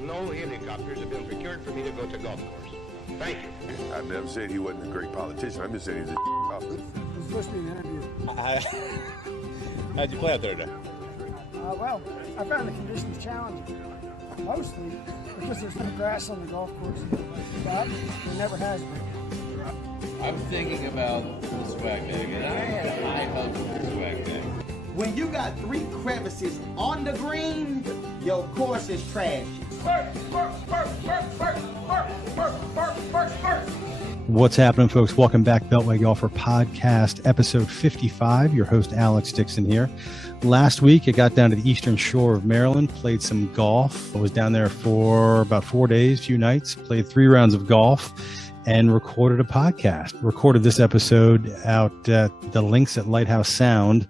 no helicopters have been procured for me to go to golf course. Thank you. I've never said he wasn't a great politician. I'm just saying he's a officer. It was supposed to be an interview. How'd you play out there today? Well, I found the conditions challenging, mostly because there's no grass on the golf course, but there never has been. I'm thinking about the swag bag, and I had a high hope for the swag bag. When you got 3 crevices on the green, your course is trash. What's happening, folks? Welcome back, Beltway Golfer Podcast, episode 55. Your host, Alex Dixon here. Last week, I got down to the eastern shore of Maryland, played some golf. I was down there for about 4 days, few nights, played 3 rounds of golf, and recorded a podcast. Recorded this episode out at the links at Lighthouse Sound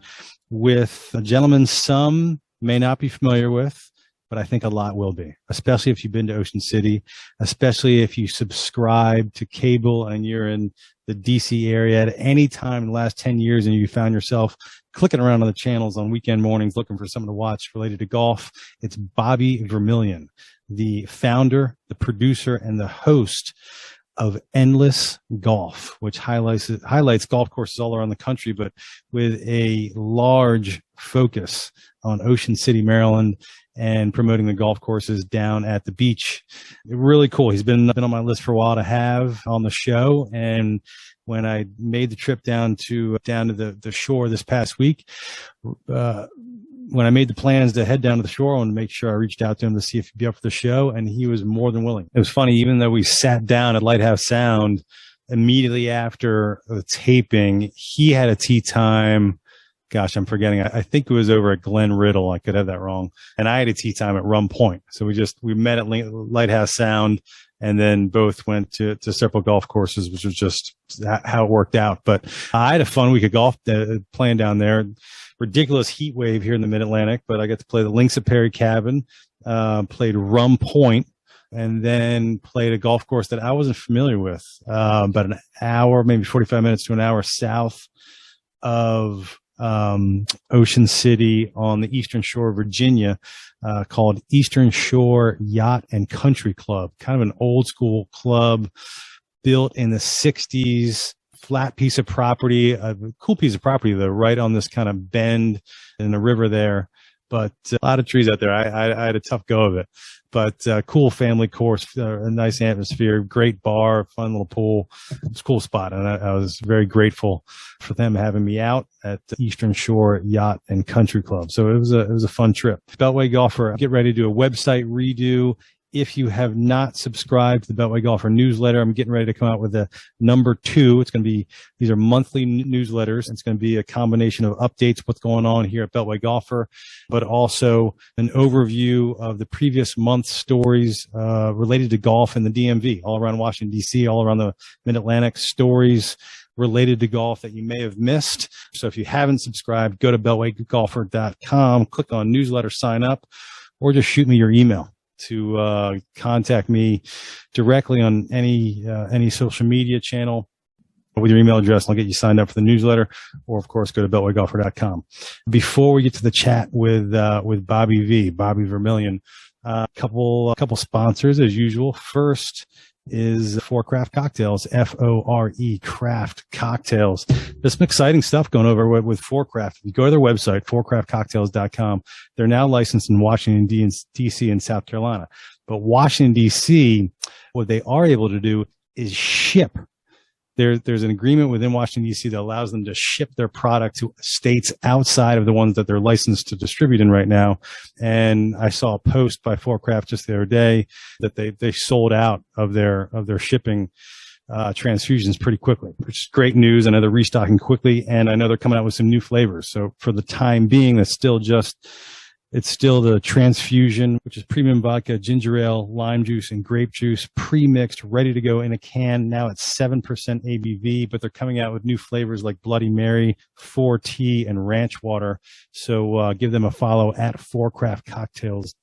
with a gentleman some may not be familiar with, but I think a lot will be, especially if you've been to Ocean City, especially if you subscribe to cable and you're in the DC area at any time in the last 10 years and you found yourself clicking around on the channels on weekend mornings looking for something to watch related to golf. It's Bobby Vermillion, the founder, the producer, and the host of Endless Golf, which highlights golf courses all around the country, but with a large focus on Ocean City, Maryland, and promoting the golf courses down at the beach. Really cool. He's been on my list for a while to have on the show. And when I made the trip down to the shore this past week, when I made the plans to head down to the shore, I wanted to make sure I reached out to him to see if he'd be up for the show, and he was more than willing. It was funny, even though we sat down at Lighthouse Sound immediately after the taping, he had a tee time. Gosh, I'm forgetting. I think it was over at Glen Riddle. I could have that wrong. And I had a tee time at Rum Point. So we met at Lighthouse Sound and then both went to several golf courses, which was just how it worked out. But I had a fun week of golf playing down there. Ridiculous heat wave here in the Mid-Atlantic, but I got to play the Links at Perry Cabin, played Rum Point, and then played a golf course that I wasn't familiar with, about an hour, maybe 45 minutes to an hour south of Ocean City on the eastern shore of Virginia, called Eastern Shore Yacht and Country Club, kind of an old school club built in the 60s. Flat piece of property, a cool piece of property though, right on this kind of bend in the river there. But a lot of trees out there. I had a tough go of it, but cool family course, a nice atmosphere, great bar, fun little pool. It's a cool spot. And I was very grateful for them having me out at the Eastern Shore Yacht and Country Club. So it was a fun trip. Beltway Golfer, get ready to do a website redo. If you have not subscribed to the Beltway Golfer newsletter, I'm getting ready to come out with a number 2. It's going to be, these are monthly newsletters. It's going to be a combination of updates, what's going on here at Beltway Golfer, but also an overview of the previous month's stories related to golf in the DMV, all around Washington, D.C., all around the Mid-Atlantic, stories related to golf that you may have missed. So if you haven't subscribed, go to beltwaygolfer.com, click on newsletter, sign up, or just shoot me your email to contact me directly on any social media channel with your email address. I'll get you signed up for the newsletter, or of course go to beltwaygolfer.com. Before we get to the chat with Bobby Vermillion, a couple sponsors as usual. First is Fore Craft Cocktails, Fore Craft Cocktails. There's some exciting stuff going over with Fore Craft. If you go to their website, forecraftcocktails.com, they're now licensed in Washington, D.C. and South Carolina. But Washington, D.C., what they are able to do is ship. There's an agreement within Washington, D.C. that allows them to ship their product to states outside of the ones that they're licensed to distribute in right now. And I saw a post by Fore Craft just the other day that they sold out of their shipping transfusions pretty quickly, which is great news. I know they're restocking quickly, and I know they're coming out with some new flavors. So for the time being, it's still the transfusion, which is premium vodka, ginger ale, lime juice, and grape juice, pre-mixed, ready to go in a can. Now it's 7% ABV, but they're coming out with new flavors like Bloody Mary, 4T, and ranch water. So give them a follow at Fore Craft Cocktails.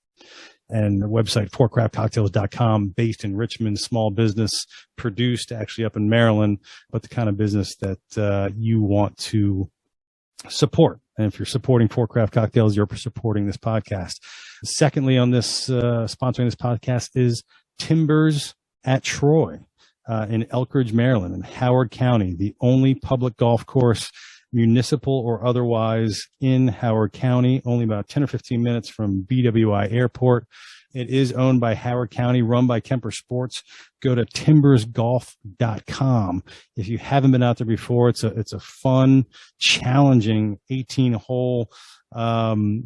And the website, forecraftcocktails.com, based in Richmond, small business, produced actually up in Maryland, but the kind of business that you want to support. And if you're supporting Fore Craft Cocktails, you're supporting this podcast. Secondly, on this sponsoring this podcast is Timbers at Troy in Elkridge, Maryland, in Howard County, the only public golf course, municipal or otherwise, in Howard County, only about 10 or 15 minutes from BWI Airport. It is owned by Howard County, run by Kemper Sports. Go to timbersgolf.com. If you haven't been out there before, it's a fun, challenging 18-hole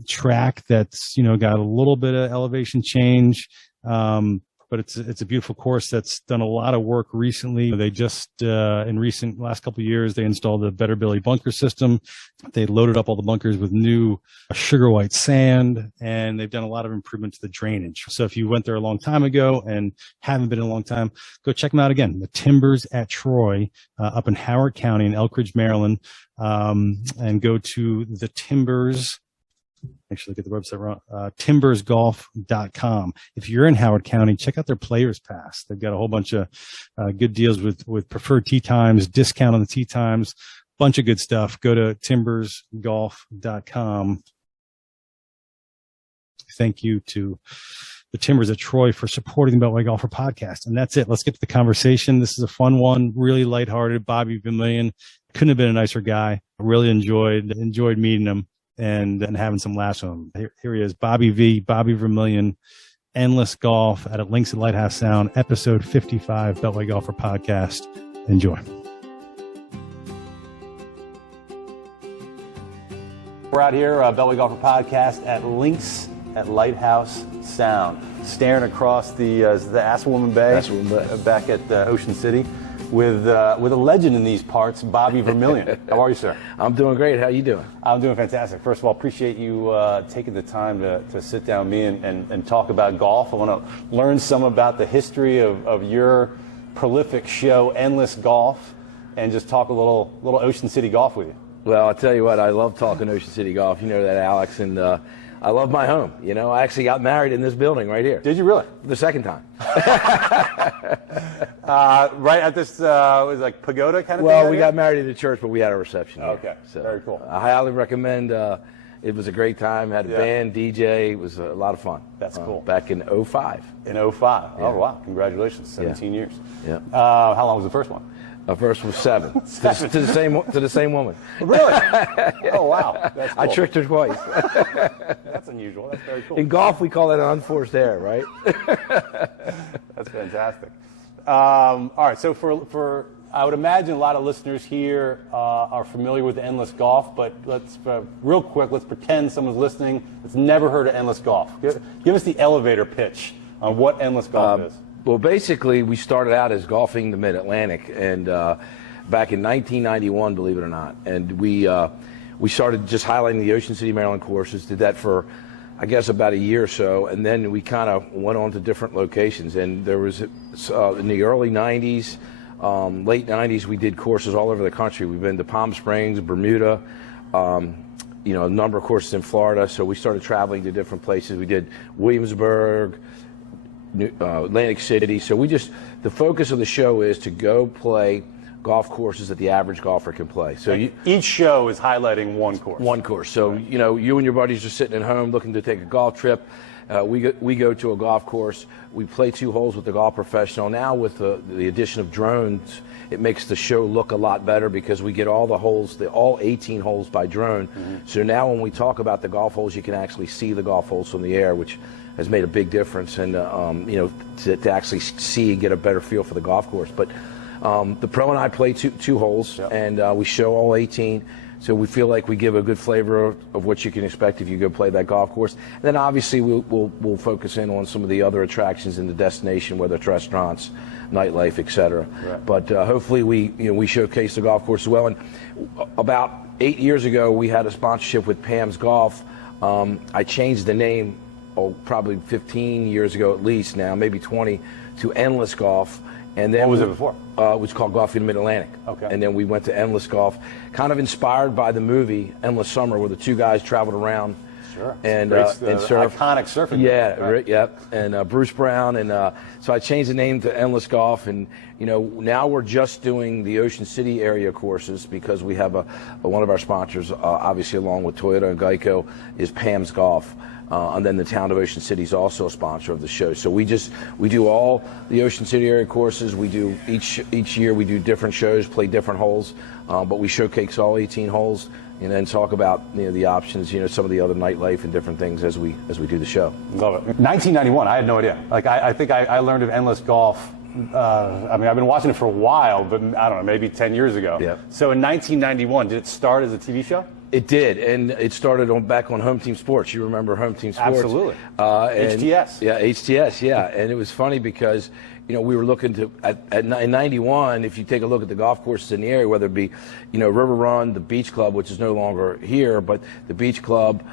track that's, got a little bit of elevation change. But it's a beautiful course that's done a lot of work recently. They just, in last couple of years, they installed a Better Billy bunker system. They loaded up all the bunkers with new sugar white sand, and they've done a lot of improvement to the drainage. So if you went there a long time ago and haven't been in a long time, go check them out again. The Timbers at Troy, up in Howard County in Elkridge, Maryland, and go to the Timbers. Actually, get the website wrong. Timbersgolf.com. If you're in Howard County, check out their Players Pass. They've got a whole bunch of good deals with preferred tee times, discount on the tee times, bunch of good stuff. Go to timbersgolf.com. Thank you to the Timbers at Troy for supporting the Beltway Golfer podcast. And that's it. Let's get to the conversation. This is a fun one, really lighthearted. Bobby Vermillion couldn't have been a nicer guy. I really enjoyed meeting him and having some laughs with him. Here he is, Bobby Vermillion, Endless Golf at Links at Lighthouse Sound, episode 55, Beltway Golfer podcast. Enjoy. We're out here, Beltway Golfer podcast at Links at Lighthouse Sound, staring across the Assawoman Bay, back at Ocean City, with a legend in these parts, Bobby Vermillion. How are you, sir? I'm doing great. How are you doing? I'm doing fantastic. First of all, appreciate you taking the time to sit down with me and talk about golf. I want to learn some about the history of your prolific show, Endless Golf, and just talk a little Ocean City golf with you. Well, I'll tell you what, I love talking Ocean City golf. You know that, Alex, and I love my home. I actually got married in this building right here. Did you really? The second time. Right at this, was it like pagoda kind of thing? Well, we got married in the church, but we had a reception here. Okay, so very cool. I highly recommend. It was a great time. Had a band, DJ. It was a lot of fun. That's cool. Back in 05. In 05. Yeah. Oh, wow. Congratulations. 17 years. Yeah. How long was the first one? The first was 7. to the same woman. Really? Oh, wow. That's cool. I tricked her twice. That's unusual. That's very cool. In golf, we call that an unforced error, right? That's fantastic. All right. So for I would imagine a lot of listeners here are familiar with Endless Golf, but let's real quick, let's pretend someone's listening that's never heard of Endless Golf. Give us the elevator pitch on what Endless Golf is. Well, basically, we started out as golfing the Mid-Atlantic, and back in 1991, believe it or not, and we started just highlighting the Ocean City, Maryland courses. Did that for, I guess, about a year or so, and then we kind of went on to different locations. And there was in the early 90s, late 90s, we did courses all over the country. We've been to Palm Springs, Bermuda, a number of courses in Florida. So we started traveling to different places. We did Williamsburg, Atlantic City. So the focus of the show is to go play golf courses that the average golfer can play. So each show is highlighting one course. One course. So you and your buddies are sitting at home looking to take a golf trip. We go to a golf course. We play 2 holes with the golf professional. Now with the addition of drones, it makes the show look a lot better because we get all the holes, all 18 holes by drone. Mm-hmm. So now when we talk about the golf holes, you can actually see the golf holes from the air, which has made a big difference, and to actually see and get a better feel for the golf course. But the pro and I play two holes, yep. And we show all 18. So we feel like we give a good flavor of what you can expect if you go play that golf course. And then obviously we'll focus in on some of the other attractions in the destination, whether it's restaurants, nightlife, etc. Right. But hopefully we showcase the golf course as well. And about 8 years ago, we had a sponsorship with Pam's Golf. I changed the name, probably 15 years ago at least now, maybe 20, to Endless Golf. And then what was it before? It was called Golfing the Mid-Atlantic. Okay. And then we went to Endless Golf, kind of inspired by the movie Endless Summer, where the 2 guys traveled around. Sure. And surf. Iconic surfing. Yeah, right. Yep. And Bruce Brown, and so I changed the name to Endless Golf, and now we're just doing the Ocean City area courses because we have one of our sponsors, obviously along with Toyota and Geico, is Pam's Golf. And then the town of Ocean City is also a sponsor of the show. So we do all the Ocean City area courses. We do each year we do different shows, play different holes, but we showcase all 18 holes and then talk about the options, some of the other nightlife and different things as we do the show. Love it. 1991, I had no idea. Like I think I learned of endless golf. I've been watching it for a while, but I don't know, maybe 10 years ago. Yeah. So in 1991, did it start as a TV show? It did, and it started back on Home Team Sports. You remember Home Team Sports? Absolutely. HTS. Yeah, HTS. Yeah, and it was funny because we were looking to in '91. If you take a look at the golf courses in the area, whether it be River Run, the Beach Club, which is no longer here, but the Beach Club,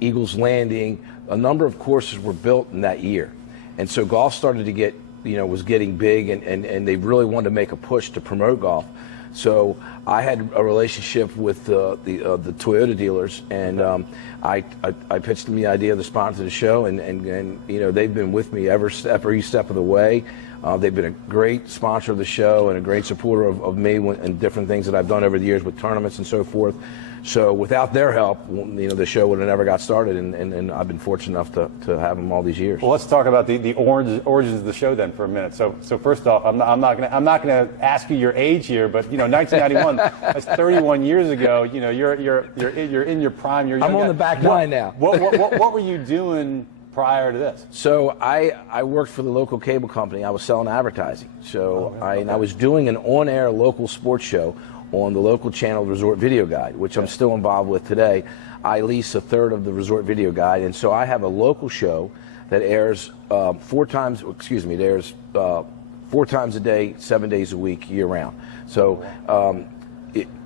Eagles Landing, a number of courses were built in that year, and so golf started to get was getting big, and they really wanted to make a push to promote golf. So I had a relationship with the Toyota dealers, and I pitched them the idea of the sponsor of the show, and they've been with me every step of the way. They've been a great sponsor of the show and a great supporter of me and different things that I've done over the years with tournaments and so forth. So without their help, the show would have never got started, and I've been fortunate enough to have them all these years. Well, let's talk about the origins of the show then for a minute. So first off, I'm not gonna ask you your age here, but 1991, that's 31 years ago. You're in your prime. You're young. I'm on the back line now. What were you doing prior to this? So I worked for the local cable company. I was selling advertising. So I was doing an on-air local sports show on the local channel Resort Video Guide, which I'm still involved with today. I lease a third of the Resort Video Guide, and so I have a local show that airs 4 times a day, 7 days a week, year round. So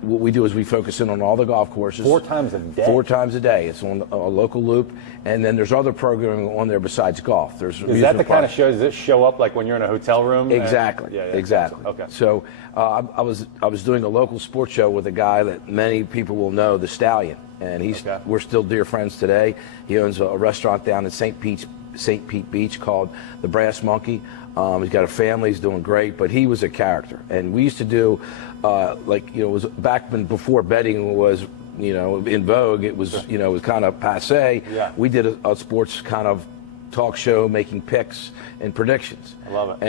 what we do is we focus in on all the golf courses. 4 times a day? 4 times a day. It's on a local loop, and then there's other programming on there besides golf. Is that the kind of show, does it show up like when you're in a hotel room? Exactly. Exactly. Okay. So I was doing a local sports show with a guy that many people will know, the Stallion, and we're still dear friends today. He owns a restaurant down in St. Pete Beach called the Brass Monkey. He's got a family. He's doing great, but he was a character. And we used to do, it was back before betting was, in vogue. It was, it was kind of passé. Yeah. We did a sports kind of talk show, making picks and predictions. I love it.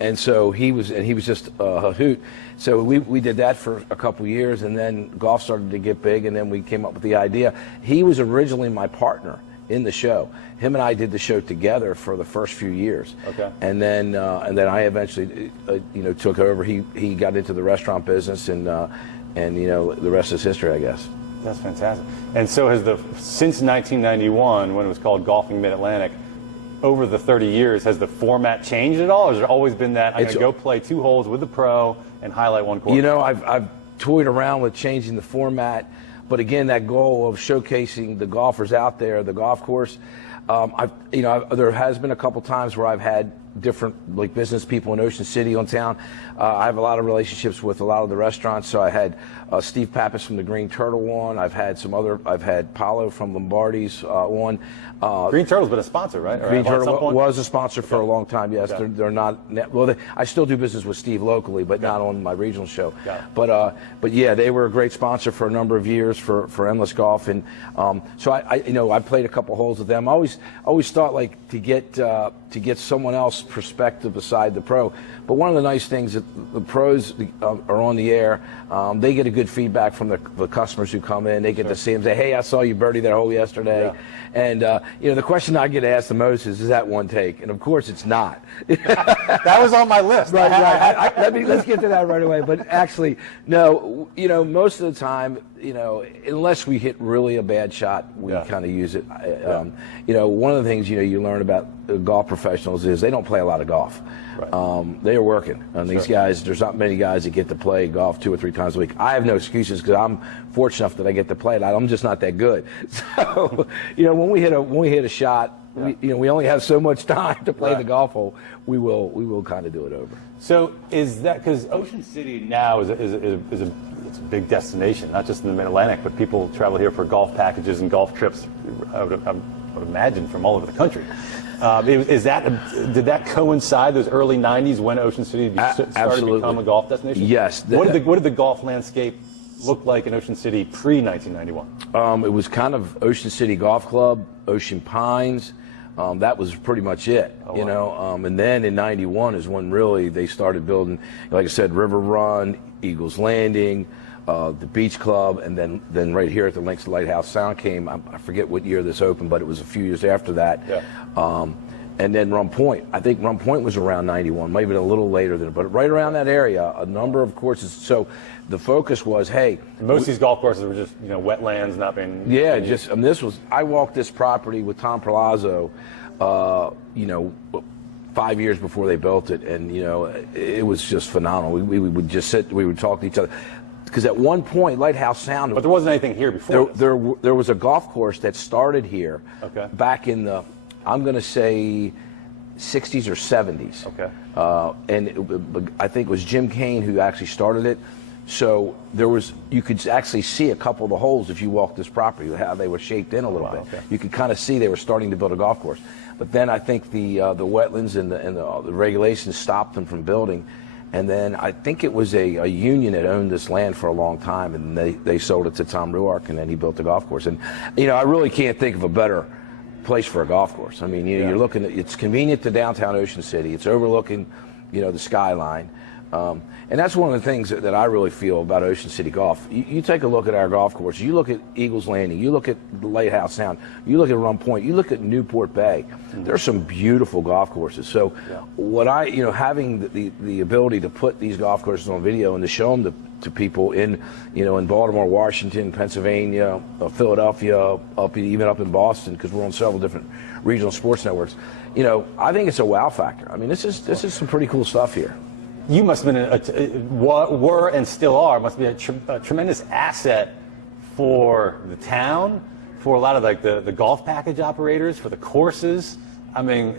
And so he was just a hoot. So we did that for a couple years, and then golf started to get big, and then we came up with the idea. He was originally my partner in the show. Him and I did the show together for the first few years. Okay. And then I eventually took over. He got into the restaurant business, and the rest is history, I guess. That's fantastic. And so since 1991, when it was called Golfing Mid-Atlantic, over the 30 years, has the format changed at all, or has there always been that I'm going to go play 2 holes with the pro and highlight 1 course? I've toyed around with changing the format, but again, that goal of showcasing the golfers out there, the golf course, there has been a couple times where I've had different business people in Ocean City on town. I have a lot of relationships with a lot of the restaurants. So I had Steve Pappas from the Green Turtle on. I've had Paolo from Lombardi's on. Green Turtle's been a sponsor, right? Green Turtle was a sponsor for a long time. Yes, they're not. I still do business with Steve locally, but not on my regional show. But yeah, they were a great sponsor for a number of years for Endless Golf, and so I played a couple holes with them. I always thought to get someone else's perspective beside the pro. But one of the nice things that the pros are on the air. They get a good feedback from the customers who come in. They get to see them say, "Hey, I saw you birdie that hole yesterday." Yeah. And the question I get asked the most is that one take? And of course, it's not. That was on my list. Right. Let's get to that right away. But actually, no. Most of the time, unless we hit really a bad shot, we kind of use it. One of the things you learn about golf professionals is they don't play a lot of golf. Right. They are working. And these guys, there's not many guys that get to play golf 2 or 3 times a week. I have no excuses because I'm fortunate enough that I get to play it. I'm just not that good. So, when we hit a shot, we only have so much time to play the golf hole. We will kind of do it over. So is that because Ocean City now is it's a big destination, not just in the Mid-Atlantic, but people travel here for golf packages and golf trips. I would imagine from all over the country. Did that coincide those early '90s when Ocean City started to become a golf destination? Yes. What did the golf landscape look like in Ocean City pre-1991? It was kind of Ocean City Golf Club, Ocean Pines. That was pretty much it, you know. And then in '91 is when really they started building, like I said, River Run, Eagles Landing, the Beach Club, and then right here at the links, Lighthouse Sound came. I forget what year this opened, but it was a few years after that. Yeah. And then Rum Point. I think Rum Point was around '91, maybe a little later than, but right around that area, a number of courses. So the focus was, hey, most of these golf courses were just, you know, wetlands, not being. Yeah, just I walked this property with Tom Perlazzo, you know, 5 years before they built it, and you know, it was just phenomenal. We would just sit, we would talk to each other. Because at one point, Lighthouse Sound. But there wasn't anything here before. There was a golf course that started here back in the, I'm going to say, 60s or 70s. Okay. And I think it was Jim Kane who actually started it. So you could actually see a couple of the holes if you walked this property, how they were shaped in a little bit. Okay. You could kind of see they were starting to build a golf course. But then I think the wetlands and the regulations stopped them from building. And then I think it was a union that owned this land for a long time, and they sold it to Tom Ruark, and then he built the golf course. And you know, I really can't think of a better place for a golf course. I mean, you're looking at, it's convenient to downtown Ocean City. It's overlooking, you know, the skyline. And that's one of the things that I really feel about Ocean City Golf. You take a look at our golf course, you look at Eagles Landing, you look at the Lighthouse Sound, you look at Rum Point, you look at Newport Bay. There's some beautiful golf courses. So what having the ability to put these golf courses on video and to show them to people in Baltimore, Washington, Pennsylvania, Philadelphia, even up in Boston, because we're on several different regional sports networks. You know, I think it's a wow factor. I mean, this is some pretty cool stuff here. You must have been were and still are, must be a tremendous asset for the town, for a lot of like the golf package operators, for the courses. I mean,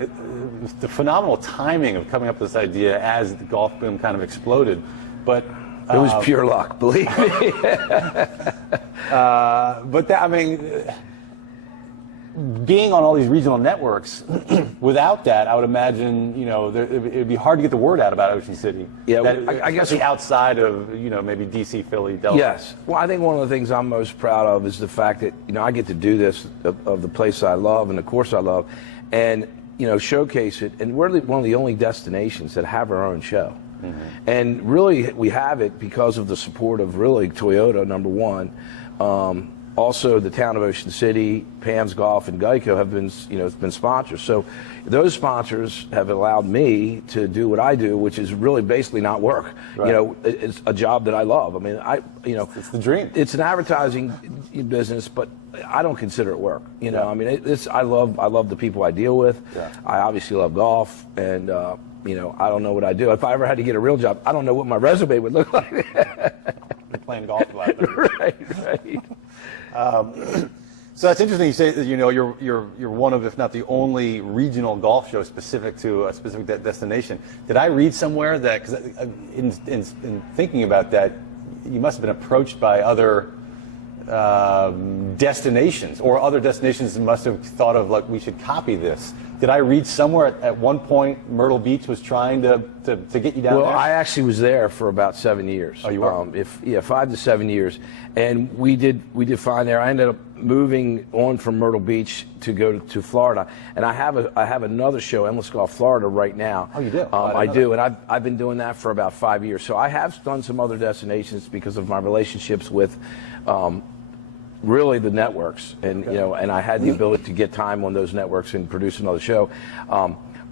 the phenomenal timing of coming up with this idea as the golf boom kind of exploded. But it was pure luck, believe me. But I mean, being on all these regional networks, without that, I would imagine, you know, it would be hard to get the word out about Ocean City. Yeah, I guess outside of, you know, maybe DC, Philly, Delaware. Yes. Well, I think one of the things I'm most proud of is the fact that, you know, I get to do this of the place I love and the course I love, and, you know, showcase it. And we're one of the only destinations that have our own show. Mm-hmm. And really, we have it because of the support of really Toyota, number one. Also, the town of Ocean City, Pam's Golf, and Geico have been sponsors. So those sponsors have allowed me to do what I do, which is really basically not work. Right. You know, it's a job that I love. I mean, it's the dream. It's an advertising business, but I don't consider it work. You know, I mean, I love the people I deal with. Yeah. I obviously love golf, and you know, I don't know what I do. If I ever had to get a real job, I don't know what my resume would look like. You're playing golf a lot. Right. So that's interesting. You say that, you know, you're one of, if not the only, regional golf show specific to a specific destination. Did I read somewhere that, because in thinking about that, you must have been approached by other destinations, or other destinations must have thought of, like, we should copy this. Did I read somewhere at one point Myrtle Beach was trying to get you down there? Well, I actually was there for about 7 years. Oh, you were? 5 to 7 years, and we did fine there. I ended up moving on from Myrtle Beach to go to Florida, and I have another show, Endless Golf Florida, right now. Oh, you do? I do, and I've been doing that for about 5 years. So I have done some other destinations because of my relationships with. Really the networks, and you know, and I had the ability to get time on those networks and produce another show.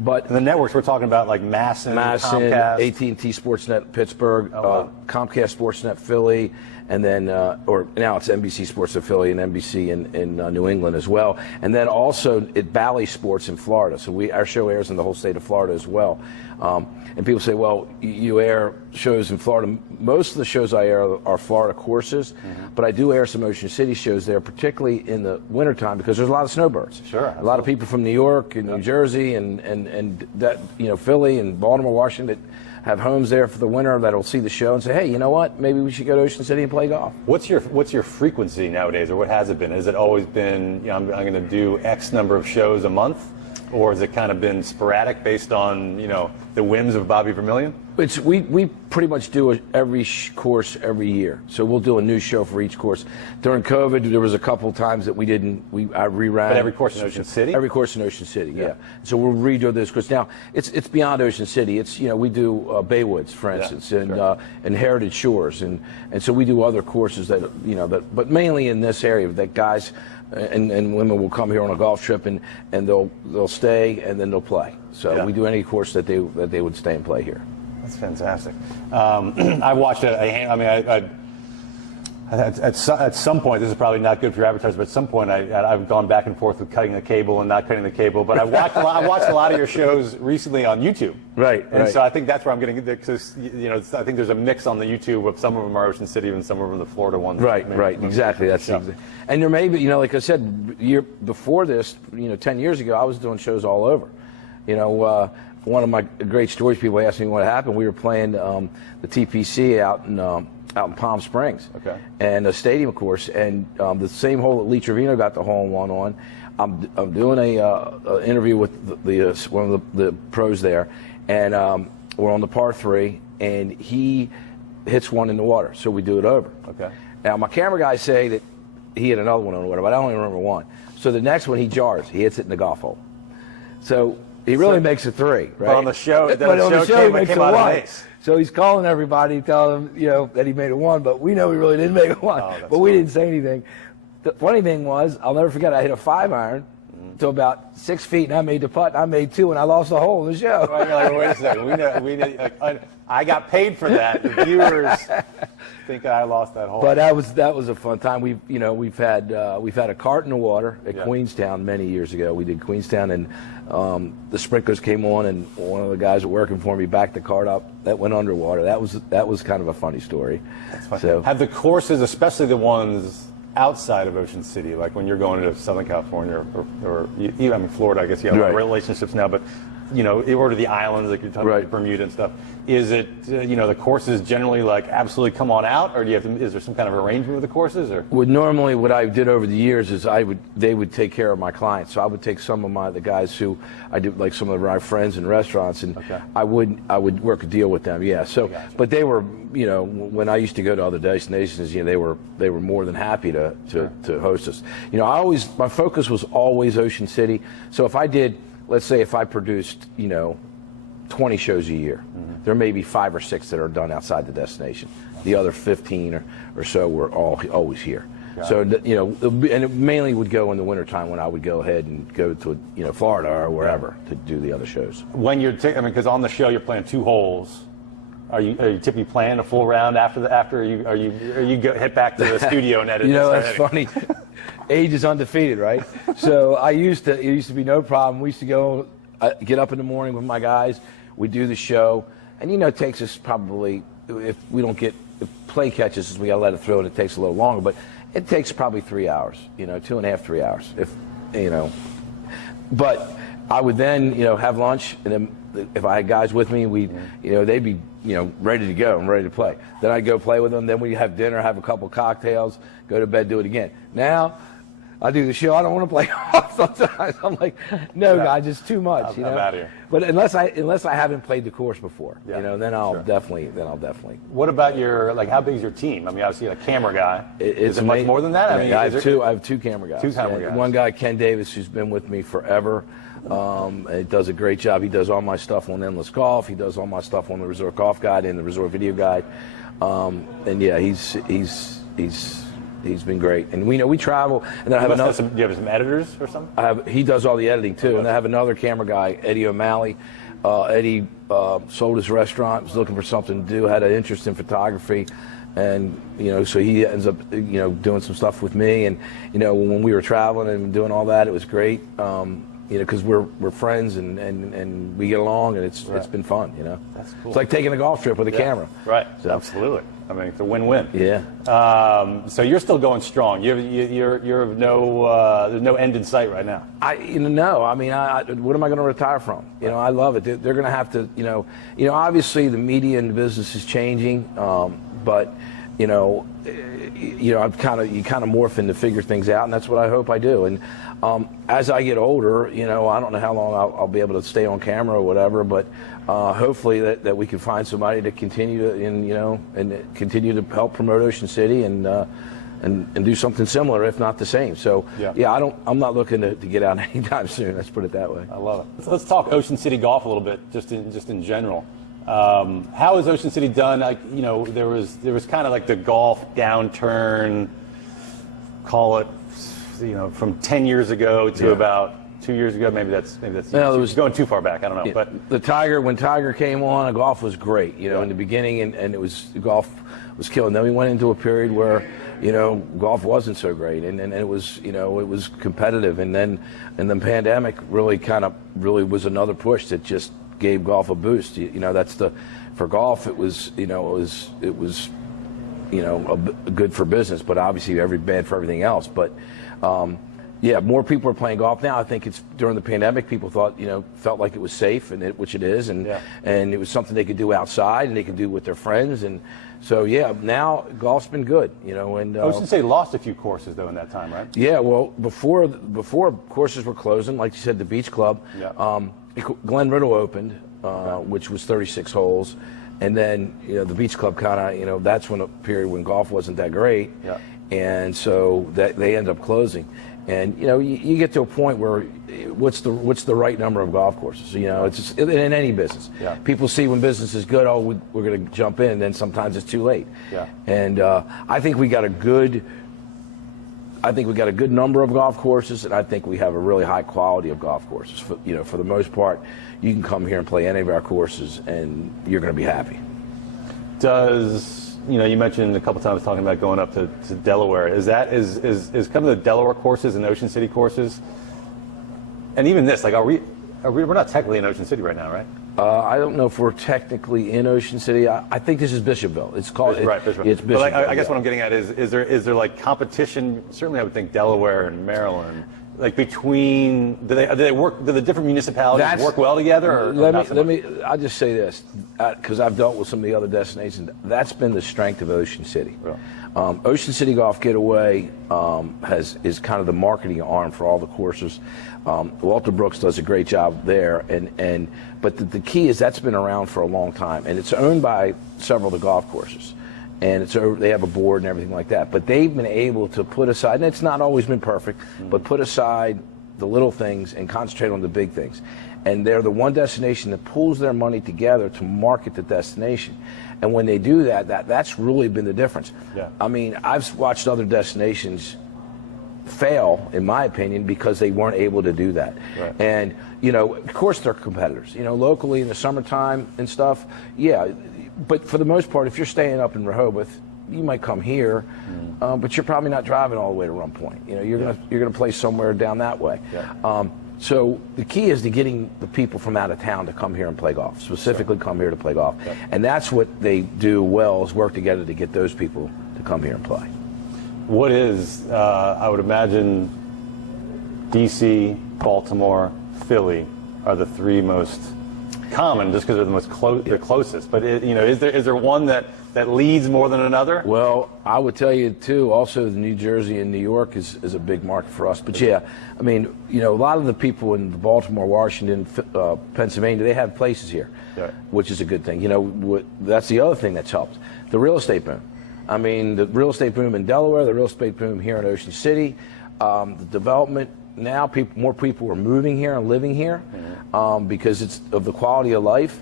But and the networks we're talking about, like Masson, Comcast, AT&T Sportsnet Pittsburgh, Comcast Sportsnet Philly, and then or now it's NBC Sportsnet Philly and NBC in New England as well, and then also at Bally Sports in Florida. So our show airs in the whole state of Florida as well. And people say, well, you air shows in Florida. Most of the shows I air are Florida courses, but I do air some Ocean City shows there, particularly in the wintertime, because there's a lot of snowbirds. Sure. Absolutely. A lot of people from New York and New Jersey and that, you know, Philly and Baltimore, Washington, that have homes there for the winter that'll see the show and say, hey, you know what? Maybe we should go to Ocean City and play golf. What's your frequency nowadays, or what has it been? Has it always been, you know, I'm going to do X number of shows a month, or has it kind of been sporadic based on, you know, the whims of Bobby Vermillion? We pretty much do every course every year. So we'll do a new show for each course. During COVID, there was a couple times that I reran. But every course in Ocean City? Every course in Ocean City, yeah. So we'll redo this course. Now, it's beyond Ocean City. It's, we do Baywoods, for instance, and Heritage Shores. And so we do other courses but mainly in this area that guys and women will come here on a golf trip and they'll stay and then they'll play. So we do any course that they would stay and play here. That's fantastic. I watched at some point, this is probably not good for your advertisers, but at some point I've gone back and forth with cutting the cable and not cutting the cable. But I watched a lot of your shows recently on YouTube. Right. And so I think that's where I'm getting, because I think there's a mix on the YouTube of some of them are Ocean City and some of them are the Florida ones. Right. Exactly. And there may be, like I said, year before this, 10 years ago, I was doing shows all over. One of my great stories, people ask me what happened. We were playing the TPC out in Palm Springs, and a stadium course, and the same hole that Lee Trevino got the hole-in-one on. I'm doing a interview with one of the pros there, and we're on the par 3, and he hits one in the water, so we do it over. Now my camera guys say that he hit another one in the water, but I only remember one. So the next one he jars, he hits it in the golf hole. So he really makes a 3, right? But on the show, he makes a 1. So he's calling everybody, telling them, that he made a 1, but we know he really didn't make a 1. But we didn't say anything. The funny thing was, I'll never forget, I hit a 5-iron to about 6 feet, and I made the putt, and I made 2, and I lost the hole in the show. Well, you're like, wait a second, we know, I got paid for that. The viewers think I lost that hole. But that was a fun time. We've had a cart in the water at Queenstown many years ago. We did Queenstown, and the sprinklers came on, and one of the guys working for me backed the cart up. That went underwater. That was kind of a funny story. That's funny. So, have the courses, especially the ones outside of Ocean City, like when you're going to Southern California or even Florida, I guess you have relationships now, but or to the islands, like you're talking about Bermuda and stuff. Is it, the courses generally like absolutely come on out, or is there some kind of arrangement with the courses? Or normally what I did over the years is they would take care of my clients. So I would take some of the guys who I do, like some of my friends in restaurants, and I would work a deal with them. Yeah. So, but they were, when I used to go to other destinations, they were more than happy to host us. My focus was always Ocean City. So if I did, let's say if I produced, 20 shows a year, there may be 5 or 6 that are done outside the destination. The other 15 or so were always here. So, and it mainly would go in the wintertime when I would go ahead and go to, Florida or wherever to do the other shows. When you're, because on the show you're playing 2 holes. Are you typically playing a full round after you hit back to the studio and edit? It's funny. Age is undefeated, right? So it used to be no problem. We used to go, get up in the morning with my guys. We do the show, and it takes us probably, if play catches, we got to let it through, and it takes a little longer, but it takes probably 3 hours, 2.5, 3 hours, But I would then, have lunch, and then if I had guys with me, they'd be, ready to go and ready to play. Then I'd go play with them. Then we'd have dinner, have a couple cocktails, go to bed, do it again. Now, I do the show. I don't want to play golf sometimes. I'm like, no, guys, it's too much. I'm out of here. But unless I haven't played the course before, then I'll definitely. What about how big is your team? I mean, obviously a camera guy. Is it much more than that? I have 2 camera guys. 2 camera guys. One guy, Ken Davis, who's been with me forever. He does a great job. He does all my stuff on Endless Golf. He does all my stuff on the Resort Golf Guide and the Resort Video Guide. He's been great. And we travel. And then I have another. Do you have some editors or something? He does all the editing too. And I have another camera guy, Eddie O'Malley. Eddie sold his restaurant, was looking for something to do, had an interest in photography. And, so he ends up, doing some stuff with me. And, when we were traveling and doing all that, it was great. Because we're friends and we get along, and it's been fun. That's cool. It's like taking a golf trip with a camera. Right. So, absolutely. I mean, it's a win-win. Yeah. So you're still going strong. You're there's no end in sight right now. No. I mean, what am I going to retire from? I love it. They're going to have to. Obviously the media and the business is changing, but you kind of morph in to figure things out, and that's what I hope I do. And as I get older, I don't know how long I'll be able to stay on camera or whatever, but hopefully that we can find somebody to continue to, and continue to help promote Ocean City and do something similar, if not the same. So I'm not looking to get out anytime soon. Let's put it that way. I love it. Let's talk Ocean City golf a little bit, just in general. How is Ocean City done? There was kind of like the golf downturn, call it, from 10 years ago to about 2 years ago. Maybe that's No, it was going too far back. I don't know. But when Tiger came on, golf was great. In the beginning, and golf was killing. Then we went into a period where golf wasn't so great, and it was it was competitive, and then the pandemic really was another push that just gave golf a boost. For golf it was good for business, but obviously bad for everything else. But more people are playing golf now. I think it's during the pandemic, people felt like it was safe, which it is, and it was something they could do outside and they could do with their friends, and so now golf's been good, and Ocean City lost a few courses though in that time, right? Yeah, well, before courses were closing, like you said, the Beach Club, Glen Riddle opened, which was 36 holes, and then the Beach Club kind of that's when a period when golf wasn't that great, and so that they end up closing. And you get to a point where what's the right number of golf courses? It's just, in any business. People see when business is good, we're going to jump in, and then sometimes it's too late. And I think we got a good number of golf courses, and I think we have a really high quality of golf courses. For the most part, you can come here and play any of our courses, and you're going to be happy. You mentioned a couple times talking about going up to Delaware. Is kind of the Delaware courses and Ocean City courses, and even this, we're not technically in Ocean City right now, right? I don't know if we're technically in Ocean City. I think this is Bishopville. It's called Bishopville. It's Bishopville. But I guess what I'm getting at is there like competition? Certainly, I would think Delaware and Maryland. Like between, do they work? Do the different municipalities work well together? Or I'll just say this, because I've dealt with some of the other destinations. That's been the strength of Ocean City. Really? Ocean City Golf Getaway is kind of the marketing arm for all the courses. Walter Brooks does a great job there, but the key is that's been around for a long time, and it's owned by several of the golf courses. And they have a board and everything like that. But they've been able to put aside, and it's not always been perfect, but put aside the little things and concentrate on the big things. And they're the one destination that pulls their money together to market the destination. And when they do that's really been the difference. I mean, I've watched other destinations fail, in my opinion, because they weren't able to do that. And, of course they're competitors. Locally in the summertime and stuff, but for the most part, if you're staying up in Rehoboth, you might come here, but you're probably not driving all the way to Rum Point. You're gonna play somewhere down that way. So the key is to getting the people from out of town to come here and play golf, specifically come here to play golf. And that's what they do well, is work together to get those people to come here and play. What is, I would imagine, DC, Baltimore, Philly are the three most common, just because they're the most they're closest. But is there one that leads more than another? Well, I would tell you too. Also, New Jersey and New York is a big market for us. But I mean, a lot of the people in Baltimore, Washington, Pennsylvania, they have places here, which is a good thing. That's the other thing that's helped. The real estate boom. I mean, the real estate boom in Delaware, the real estate boom here in Ocean City, the development. Now more people are moving here and living here because it's of the quality of life,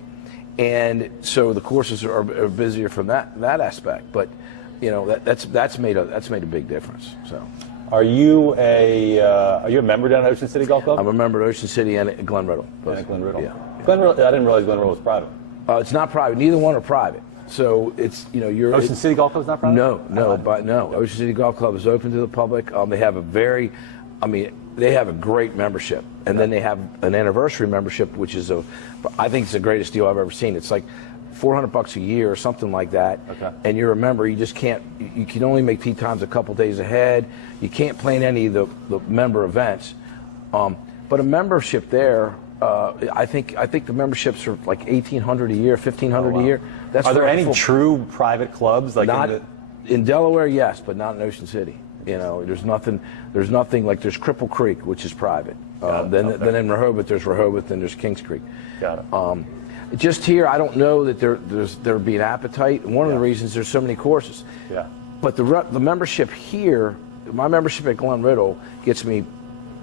and so the courses are busier from that aspect. But that's made a big difference. So, are you a member down at Ocean City Golf Club? I'm a member at Ocean City and at Glen Riddle. Glen Riddle. Yeah. Glen Riddle. I didn't realize Glen Riddle was private. It's not private. Neither one are private. So it's Ocean City Golf Club is not private. No. Ocean City Golf Club is open to the public. They have they have a great membership, and then they have an anniversary membership, which is I think it's the greatest deal I've ever seen. It's like $400 a year or something like that. And you're a member. You just can't. You can only make tee times a couple days ahead. You can't play in any of the member events. But a membership there, I think the memberships are like $1,800 a year, $1,500 a year. Are there any true private clubs like? In Delaware, yes, but not in Ocean City. You know, there's nothing like there's Cripple Creek, which is private. Then in Rehoboth, there's Rehoboth, and there's Kings Creek. Got it. Just here, I don't know that there'd be an appetite. One of the reasons there's so many courses. Yeah. But the membership here, my membership at Glen Riddle gets me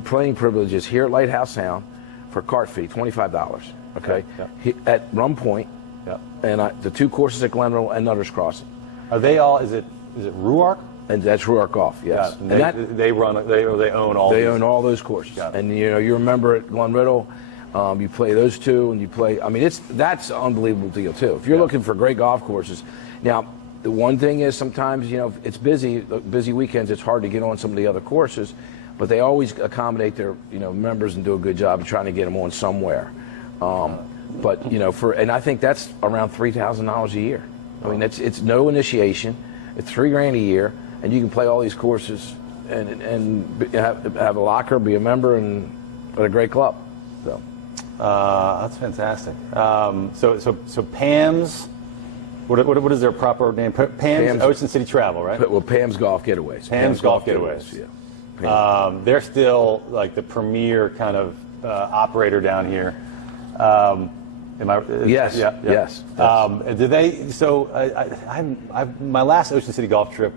playing privileges here at Lighthouse Sound for cart fee, $25. Okay. Yeah. At Rum Point, and the 2 courses at Glen Riddle and Nutters Crossing. Are they all? Is it Ruark? And that's Ruark Golf, yes. And they own all. They own all those courses. And you remember at Glen Riddle, you play those 2, and you play. I mean, that's an unbelievable deal too. If you're looking for great golf courses, now the one thing is sometimes it's busy weekends. It's hard to get on some of the other courses, but they always accommodate their members and do a good job of trying to get them on somewhere. But and I think that's around $3,000 a year. I mean, it's no initiation. It's $3,000 a year. And you can play all these courses and have a locker, be a member, and at a great club. So that's fantastic. So Pam's, what is their proper name? Pam's Ocean City Travel, right? Well, Pam's Golf Getaways. Pam's Golf Getaways. Yeah. They're still like the premier kind of operator down here. Am I? Yes. Yeah. Yes. Did they? So my last Ocean City golf trip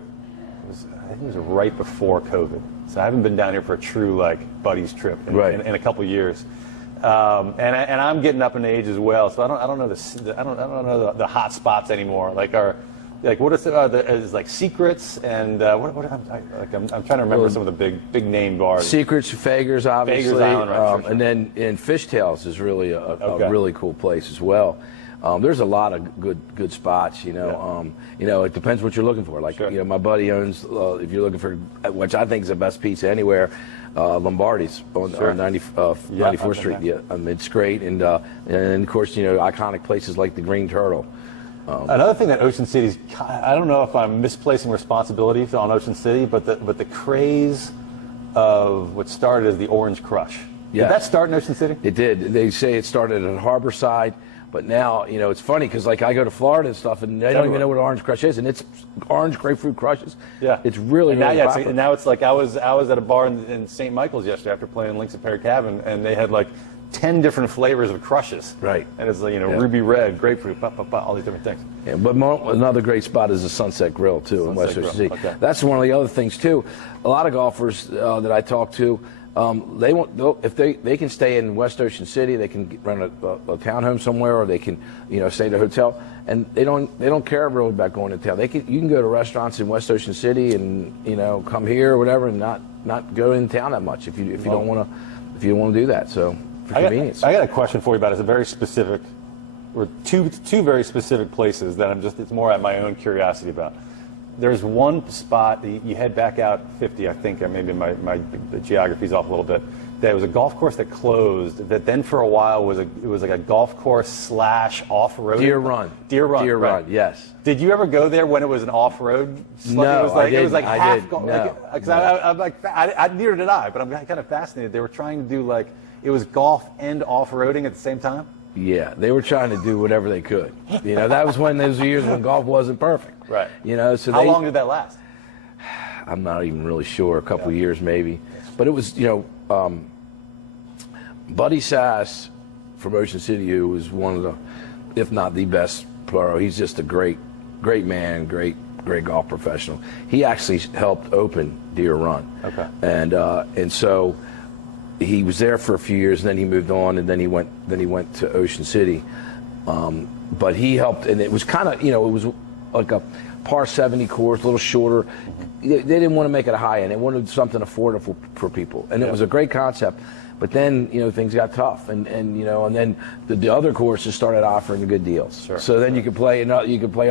I think it was right before COVID. So I haven't been down here for a true buddies trip in a couple years. And I'm getting up in age as well, so I don't know the hot spots anymore. What is secrets and I'm trying to remember some of the big name bars. Secrets, Fagers, obviously, Fagers Island, right, and then in Fishtails is really a really cool place as well. There's a lot of good spots, it depends what you're looking for. My buddy owns, if you're looking for, which I think is the best pizza anywhere, Lombardi's on 94th Street. Yeah, it's great. And of course, iconic places like the Green Turtle. Another thing that Ocean City's, I don't know if I'm misplacing responsibility on Ocean City, but the craze of what started as the Orange Crush. Yeah. Did that start in Ocean City? It did. They say it started at Harborside. But now, it's funny because I go to Florida and stuff, and they don't even know what Orange Crush is, and it's orange grapefruit crushes. Yeah, it's really popular. And now it's like I was at a bar in St. Michael's yesterday after playing Links at Perry Cabin, and they had 10 different flavors of crushes. Right. And it's ruby red, grapefruit, all these different things. Yeah, but another great spot is the Sunset Grill too in West Ocean City. Okay. That's one of the other things too. A lot of golfers that I talk to. If they can stay in West Ocean City, they can rent a townhome somewhere, or they can stay at a hotel, and they don't care really about going to town. You can go to restaurants in West Ocean City and come here or whatever, and not go in town that much if you don't want to do that. So for convenience. I got a question for you about it. It's a very specific, or two very specific places that it's more at my own curiosity about. There's one spot, you head back out 50, I think, maybe my geography's off a little bit. There was a golf course that closed. That then for a while was like a golf course / off-road. Deer Run. Right. Yes. Did you ever go there when it was an off-road? No, it was like I half did. golf. No. Neither did I, but I'm kind of fascinated. They were trying to do it was golf and off-roading at the same time. Yeah, they were trying to do whatever they could. That was when those years when golf wasn't perfect. Right. So how long did that last? I'm not even really sure. A couple years maybe, but it was Buddy Sass from Ocean City, who was one of the, if not the best pro. He's just a great man, great golf professional. He actually helped open Deer Run. Okay. And so he was there for a few years, and then he moved on, and then he went to Ocean City. But he helped, and it was kind of it was like a par 70 course, a little shorter. They didn't want to make it a high end. They wanted something affordable for people, and it was a great concept. But then things got tough, and then the other courses started offering good deals. Sure. So then you could play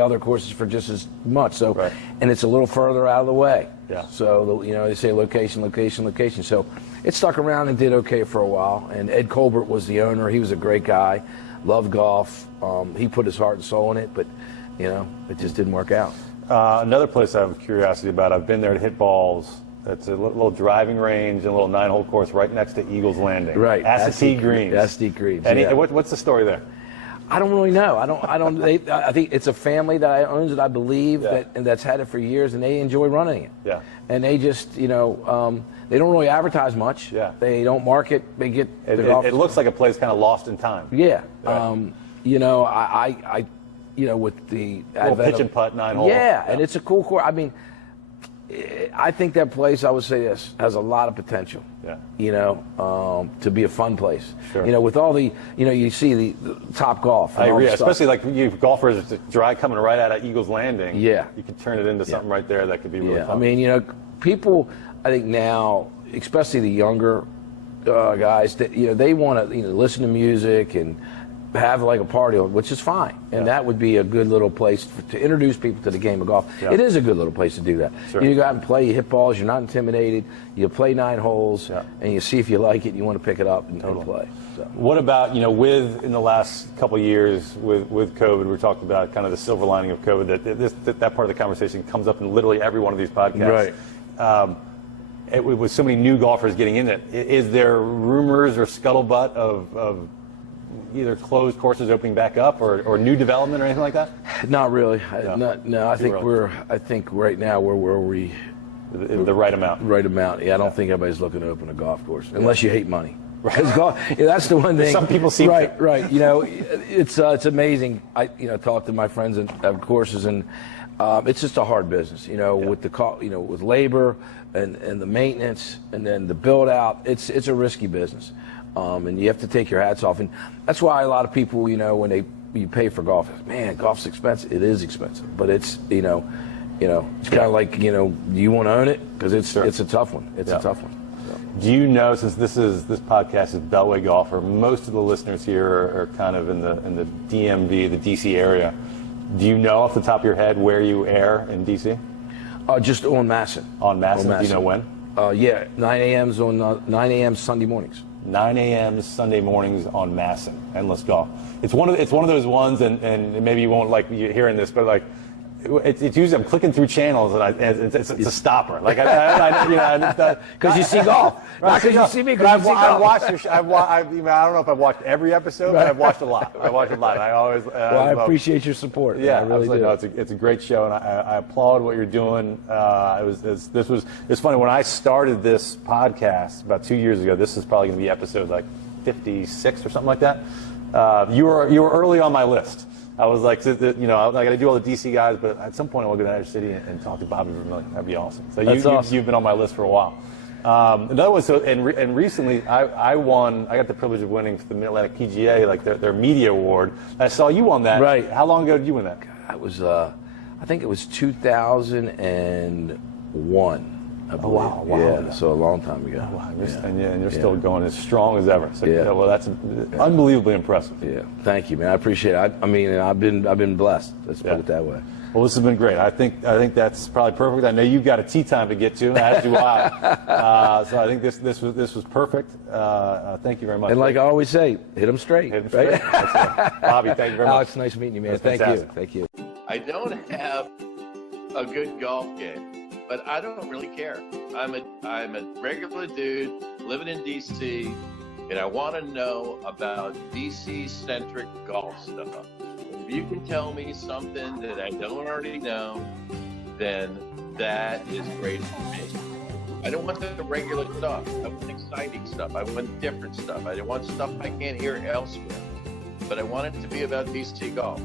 other courses for just as much. So and it's a little further out of the way. Yeah. So they say location. So it stuck around and did okay for a while. And Ed Colbert was the owner. He was a great guy, loved golf. He put his heart and soul in it, but it just didn't work out. Another place I have curiosity about. I've been there to hit balls. It's a little driving range and a little 9-hole course right next to Eagles Landing. Right. Assateague Greens. Assateague Greens. And what's the story there? I don't really know. I think it's a family that owns it, I believe, and that's had it for years, and they enjoy running it. Yeah. And they just, they don't really advertise much. Yeah. They don't market. They get it looks like a place kind of lost in time. Yeah. Right. With the little pitch and putt 9 hole. Yeah, and it's a cool course. I mean, I think that place, I would say this, has a lot of potential. Yeah. To be a fun place. Sure. With all the, you see the Top Golf. I agree, especially like you golfers dry coming right out of Eagles Landing. Yeah. You could turn it into something right there that could be really fun. I mean, people, I think now, especially the younger guys, that they want to listen to music and have like a party, which is fine, and that would be a good little place to introduce people to the game of golf. It is a good little place to do that. Sure. You go out and play, you hit balls, you're not intimidated, you play 9 holes, and you see if you like it, and you want to pick it up and play. So. What about, in the last couple of years with COVID, we talked about kind of the silver lining of COVID, that part of the conversation comes up in literally every one of these podcasts. Right. With so many new golfers getting in it, is there rumors or scuttlebutt of either closed courses opening back up or new development or anything like that? Not really. No. I think right now we're where we the right amount. Right amount. Yeah, I don't think anybody's looking to open a golf course unless you hate money. Right. Golf, that's the one thing. Some people seem right. It's amazing. I talk to my friends and have courses, and it's just a hard business. With the with labor and the maintenance and then the build out. It's a risky business. And you have to take your hats off, and that's why a lot of people, when you pay for golf, man, golf's expensive. It is expensive, but it's it's kind of like do you want to own it? Because it's a tough one. It's a tough one. So. Do you know, since this podcast is Beltway Golfer, most of the listeners here are kind of in the DMV, the DC area. Do you know off the top of your head where you air in DC? Just on Masson. On Masson. Do you know when? 9 a.m. Sunday mornings. 9 a.m. Sunday mornings on Masson, Endless Golf. It's one of those ones, and maybe you won't like hearing this, but like it's usually I'm clicking through channels and it's a stopper. Like because you see golf, not because you see me. Because I don't know if I've watched every episode, but I've watched a lot. I always. I appreciate your support. Yeah, I really do. No, it's a great show, and I applaud what you're doing. It's funny when I started this podcast about 2 years ago. This is probably going to be episode like 56 or something like that. You were early on my list. I was like, I got to do all the DC guys, but at some point I want to go to another city and talk to Bobby Vermillion. That'd be awesome. So you've been on my list for a while. Another one. And recently I got the privilege of winning the Mid-Atlantic PGA, like their media award. I saw you won that. Right. How long ago did you win that? That was I think it was 2001. Wow. Yeah, so a long time ago. Oh, wow. And you're still going as strong as ever. So well, that's unbelievably impressive. Yeah, thank you, man. I appreciate it. I mean, I've been blessed. Let's put it that way. Well, this has been great. I think that's probably perfect. I know you've got a tea time to get to, as do I. So I think this was perfect. Thank you very much. And like I always say, hit them straight. Hit them straight. Bobby, thank you very much. Alex, nice meeting you, man. Thank you. I don't have a good golf game, but I don't really care. I'm a regular dude living in DC, and I want to know about DC-centric golf stuff. If you can tell me something that I don't already know, then that is great for me. I don't want the regular stuff. I want exciting stuff. I want different stuff. I want stuff I can't hear elsewhere. But I want it to be about DC golf.